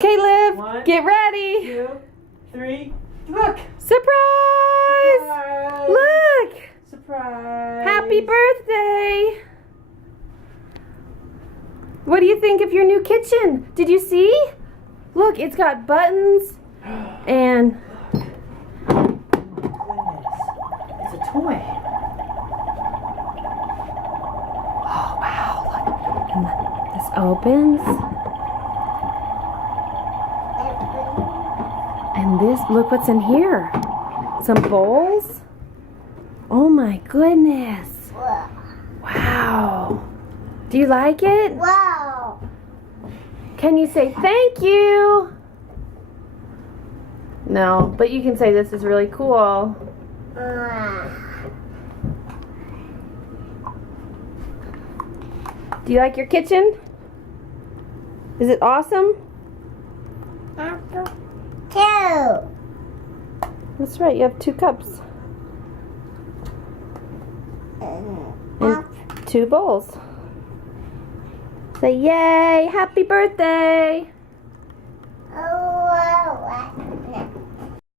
Okay, Liv, One, get ready. 2, 3, look! Surprise! Surprise! Look! Surprise! Happy birthday! What do you think of your new kitchen? Did you see? Look, it's got buttons and... Goodness. It's a toy. Oh, wow, look. And this opens. And this, look what's in here. Some bowls. Oh my goodness. Wow. Do you like it? Wow. Can you say thank you? No, but you can say this is really cool. Do you like your kitchen? Is it awesome? Two. That's right, you have 2 cups and 2 bowls. Say yay, happy birthday. Oh,